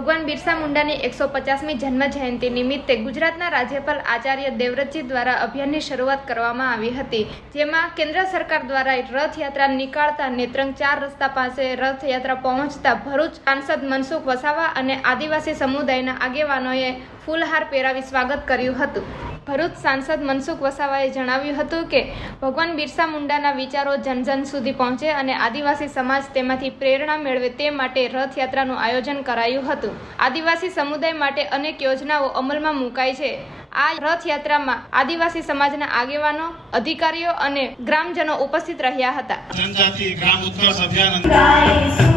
ભગવાન બિરસા મુંડાની એકસો પચાસમી જન્મ જયંતિ નિમિત્તે ગુજરાતના રાજ્યપાલ આચાર્ય દેવવ્રતજી દ્વારા અભિયાનની શરૂઆત કરવામાં આવી હતી. જેમાં કેન્દ્ર સરકાર દ્વારા રથયાત્રા નીકાળતા નેત્રંગ ચાર રસ્તા પાસે રથયાત્રા પહોંચતા ભરૂચ સાંસદ મનસુખ વસાવા અને આદિવાસી સમુદાયના આગેવાનોએ ફૂલહાર પહેરાવી સ્વાગત કર્યું હતું. ભરૂચ સાંસદ મનસુખ વસાવાએ જણાવ્યું હતું કે ભગવાન બિરસા મુંડાના વિચારો જન જન સુધી પહોંચે અને આદિવાસી સમાજ તેમાંથી પ્રેરણા મેળવે તે માટે રથયાત્રાનું આયોજન કરાયું હતું. આદિવાસી સમુદાય માટે અનેક યોજનાઓ અમલમાં મુકાઈ છે. આ રથયાત્રામાં આદિવાસી સમાજના આગેવાનો અધિકારીઓ અને ગ્રામજનો ઉપસ્થિત રહ્યા હતા. જનજાતિ ગ્રામ ઉત્કર્ષ અભિયાન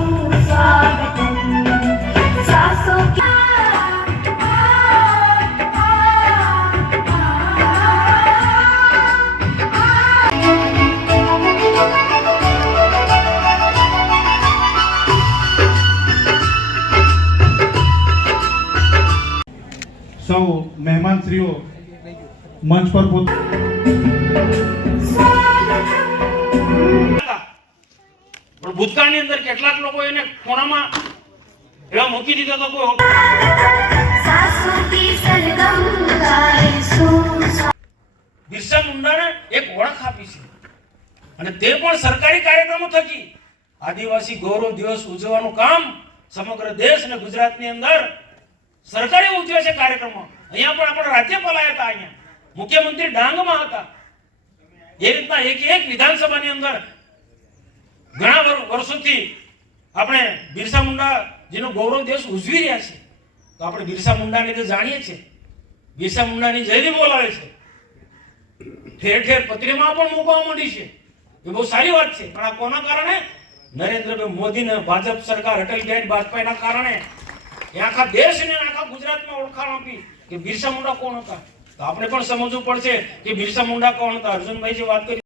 સૌ મહેમાનશ્રીઓ મંચ પર પોત પણ ભૂતકાળની અંદર કેટલાક લોકો એને ખૂણામાં એવા મૂકી દીધો તો કોઈ બિરસા મુંડાને એક ઓળખ આપી છે. અને તે પણ સરકારી કાર્યક્રમો થકી આદિવાસી ગૌરવ દિવસ ઉજવવાનું કામ સમગ્ર દેશ અને ગુજરાતની અંદર સરકારે ઉજવે છે કાર્યક્રમો અહીંયા પણ આપણા રાજ્યપાલ આવ્યા હતા અહીંયા. મુખ્યમંત્રી ડાંગમાં હતા. એ રીતના એક એક વિધાનસભાની અંદર ઘણા વર્ષોથી આપણે બિરસા મુંડા જેનો ગૌરવ દેશ ઉજવી રહ્યા છે. તો આપણે બિરસા મુંડાને તો જાણીએ છીએ. બિરસા મુંડાની જયંતિ બોલાવે છે. ઠેર ઠેર પત્રીમાં પણ મૂકવા માંડી છે. એ બહુ સારી વાત છે. પણ આ કોના કારણે? નરેન્દ્રભાઈ મોદી ને ભાજપ સરકાર અટલ બિહારી વાજપેયીના કારણે એ આખા દેશને આખા ગુજરાતમાં ઓળખાણ આપી કે બિરસા મુંડા કોણ હતા? તો આપણે પણ સમજવું પડશે કે બિરસા મુંડા કોણ હતા? અર્જુનભાઈ જે વાત કરી